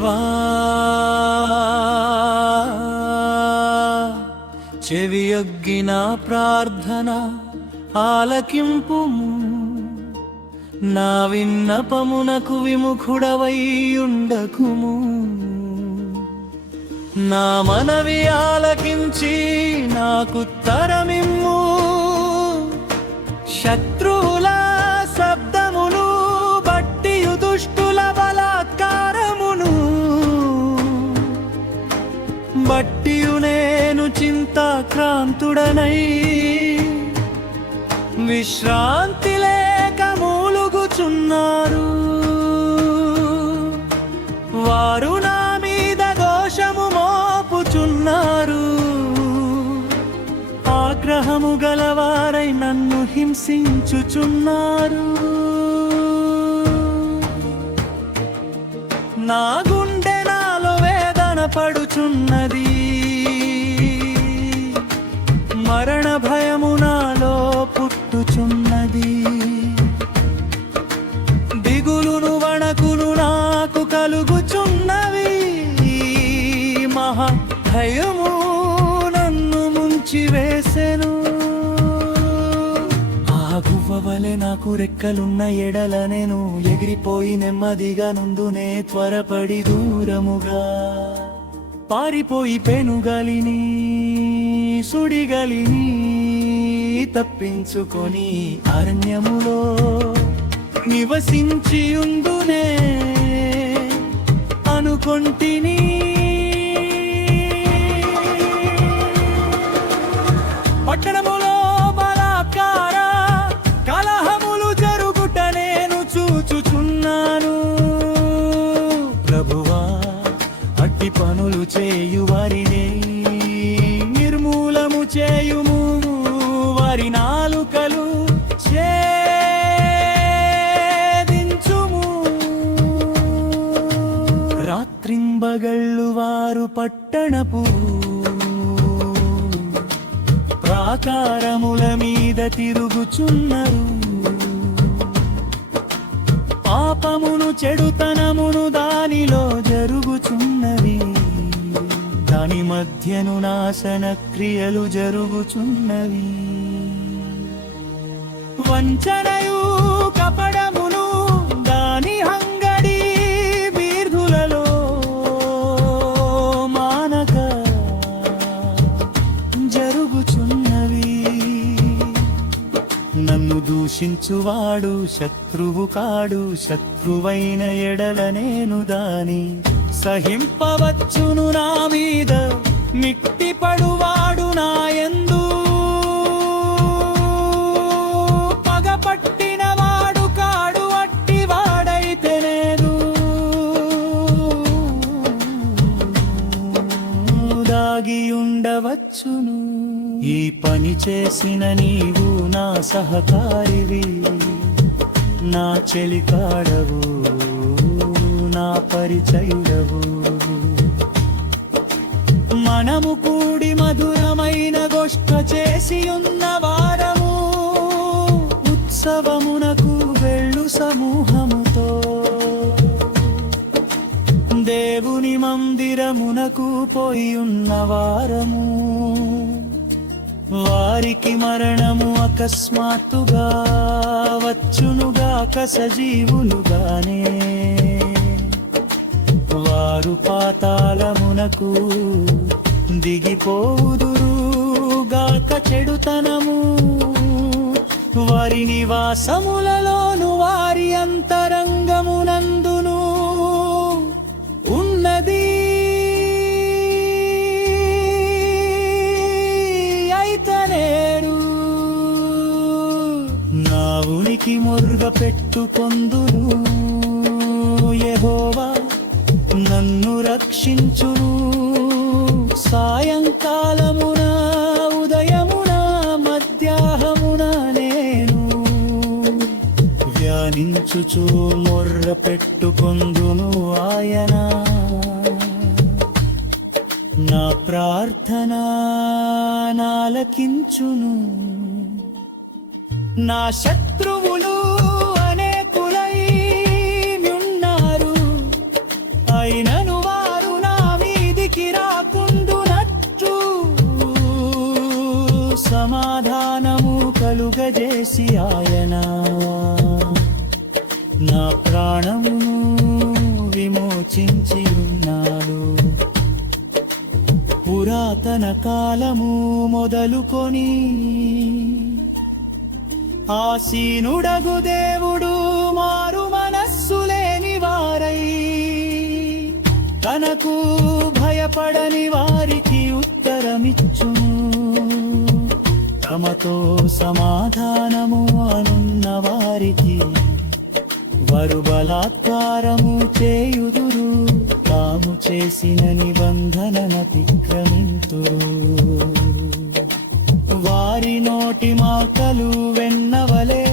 దేవా చెవియొగ్గిన ప్రార్థన ఆలకింపుము, నా విన్నపమునకు విముఖుడవై ఉండకుము. నా మనవి ఆలకించి నాకుత్తరమిమ్ము, శత్రువుల శబ్దమును బట్టియు దుష్టుల బలాత్కారమును బట్టియు నేను చింతాక్రాంతుడనై విశ్రాంతి లేక మూలుగుచున్నారు. వారు నా మీద దోషము మోపుచున్నారు, ఆగ్రహము గలవారై నన్ను హింసించుచున్నారు. నా గుండె నాలో వేదన పడుచున్నది, మరణ భయము నాలో పుట్టుచున్నది. దిగులును వణకులు నాకు కలుగుచున్నవి, మహా భయము నన్ను ముంచివేసెను. ఆగువ్వవలె నాకు రెక్కలున్న ఎడల నేను ఎగిరిపోయి నెమ్మదిగా నుందునే త్వరపడి దూరముగా పారిపోయి పెనుగలిని సుడిగలిని తప్పించుకొని అరణ్యములో నివసించియుందునే అనుకొంటిని. పట్టణములో బలాత్కార కలహములు జరుగుట నేను చూచుచున్నాను. ప్రభువా, అట్టి పనులు చేయు వారిని నిర్మూలము చేయుము, వారి నాలుకలు ఛేదించుము. రాత్రింబగళ్ళు వారు పట్టణపు ప్రాకారముల మీద తిరుగుచున్నారు. పాపమును చెడుతనమును దానిలో జరుగుచున్నవి, దాని మధ్యను నాశన క్రియలు జరుగుచున్నవి. వంచనయు కపడమును దాని హంగడి వీధులలో మానక జరుగుచున్నవి. నన్ను దూషించువాడు శత్రువు కాడు, శత్రువైన ఎడల నేను దాని సహింపవచ్చును. నా మీద మిక్తిపడువాడు నాయందు పగపట్టినవాడు కాడు, అట్టివాడైతే లేదు. దాగి ఉండవచ్చును. ఈ పని చేసిన నీవు నా సహకారివి, నా చెలికాడవు, నా పరిచయుడవు. మనము కూడి మధురమైన గోష్ఠ చేసి ఉన్న వారము, ఉత్సవమునకు వెళ్ళు సమూహముతో. దేవుని మందిరమునకు పోయి ఉన్న వారము, వారికి మరణము అకస్మాత్తుగా వచ్చునుగాక సజీవులుగానే. వారు పాతాళమునకు దిగిపోవుదురుగాక చెడుతనము వారి నివాసములలోను వారి అంతరంగమునందును ఉన్నది. అయితనేరు నా ఉనికి మురుగ పెట్టుకొందును, యెహోవా నన్ను రక్షించును. సాయంకాలమున ఉదయమున మధ్యాహ్నమున నేను ధ్యానించుచు మొర్ర పెట్టుకొందును. ఆయన నా ప్రార్థన నాలకించును. నా శత్రువులు అనేకులై ఉన్నారు, అయినను సమాధానము కలుగజేసి ఆయన నా ప్రాణమును విమోచించి ఉన్నాడు. పురాతన కాలము మొదలుకొని ఆసీనుడగు దేవుడు మారు మనస్సు లేని వారై తనకు భయపడని వారికి ఉత్తరమిచ్చును. తమతో సమాధానము అనున్న వారికి వారు బలాత్కారము చేయుదురు. తాము చేసిన నిబంధననతిక్రమింతురు. వారి నోటి మాటలు వెన్నవలే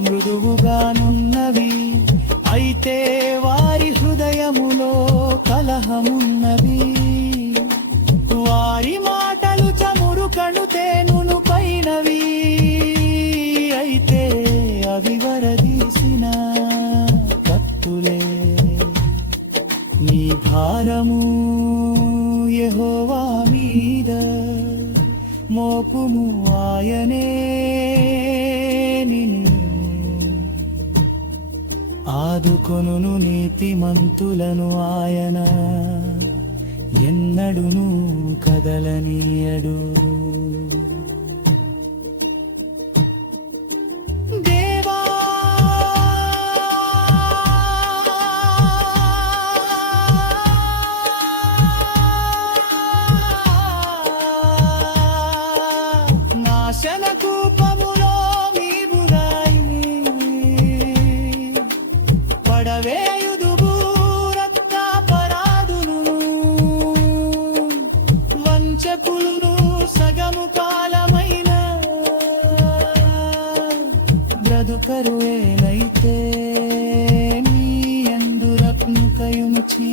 మృదువుగానున్నవి. అయితే వారి హృదయములో కలహమున్నది. వారి మాటలు చమురు కణుతేనును పైనవి. అయితే అవి వరదీసిన కత్తులే. నీ భారము యెహోవా మీద మోపుము, ఆయనే నిన్ను ఆదుకొనును. నీతిమంతులను ఆయన ఎన్నడును కదలనీయడు. దేవా నాశన కూపములో నీవు రాయి పడవేయుదువు రక్తాపరాధులను. వంచకులను సగము కాలమైన బ్రతుకరువేలైతే నీ యందు రత్నుకయుంచి